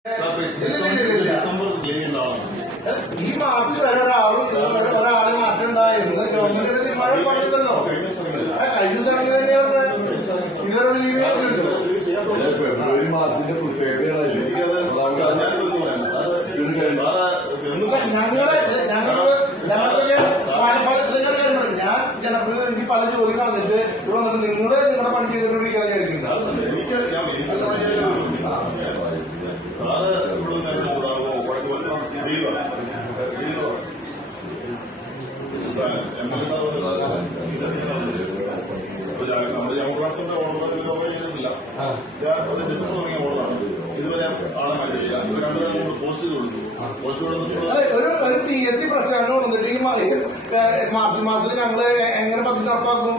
ഈ മാർച്ച് വരെ ഒരാളെ മാറ്റമുണ്ടായിരുന്നു ഗവൺമെന്റിന്റെ തീരുമാനം പറഞ്ഞില്ലല്ലോ. കഴിഞ്ഞ സമയത്ത് തന്നെയാണ് ഇവരുടെ ലീവ് ഫെബ്രുവരി മാർച്ചിന്റെ പ്രത്യേകതകളല്ലേ ഞാൻ ജനപ്രതിനിധി പല ജോലി കളഞ്ഞിട്ട് ഇവിടെ വന്നിട്ട് നിങ്ങളുടെ പണി ചെയ്തിട്ടിരിക്കാൻ നമ്മുടെ ജമ്മു ഓർഡർ ചെയ്തിട്ടില്ല. ഡിസംബർ തുടങ്ങിയ ഓർഡറാണ്. ഇതുവരെ ആളെ മാറ്റിയില്ല. ഇവർ രണ്ടുപേരും പോസ്റ്റ് ചെയ്ത് കൊടുത്തു. ഒരു PSC പ്രശ്നം വന്നിട്ട് ഈ മാർച്ച് മാസത്തിൽ ഞങ്ങള് എങ്ങനെ പദ്ധതി നടപ്പാക്കും?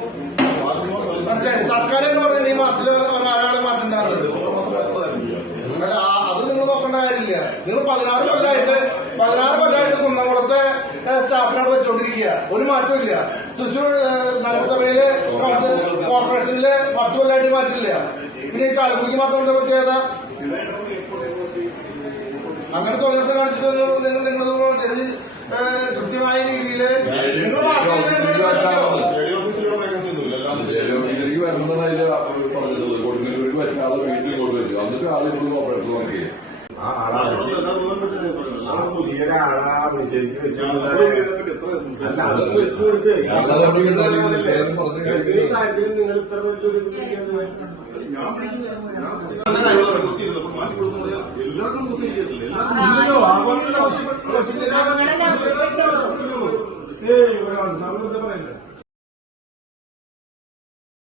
സർക്കാർ എന്ന് പറയുന്നത് ഈ മാസത്തില് ഒരാളെ മാറ്റുണ്ടാകുന്നത് അത് നിങ്ങൾ നോക്കേണ്ട കാര്യമില്ല. നിങ്ങൾ 16 കൊല്ലമായിട്ട് കുന്നംകുളത്തെ സ്റ്റാഫിനോട് വെച്ചോണ്ടിരിക്കുക. ഒരു മാറ്റവും ഇല്ല. തൃശൂർ നഗരസഭയില് കോർപ്പറേഷനില് 10 കൊല്ലമായിട്ട് മാറ്റില്ല. പിന്നെ ഈ ചാലക്കുടിക്ക് മാത്രം എന്താ പ്രത്യേകത? അങ്ങനെ തോന്നിയ കാണിച്ചിട്ടൊന്നും നിങ്ങൾ കൃത്യമായ രീതിയിൽ നിങ്ങൾ കൊടുങ്ങല്ലൂർക്ക് വെച്ചാൽ വീട്ടിൽ കൊണ്ടുവരും. എന്നിട്ട് ആളുകൾ ഓപ്പറേറ്റർ നോക്കി നിങ്ങൾ ഇത്ര എല്ലാവർക്കും ആവശ്യപ്പെട്ടു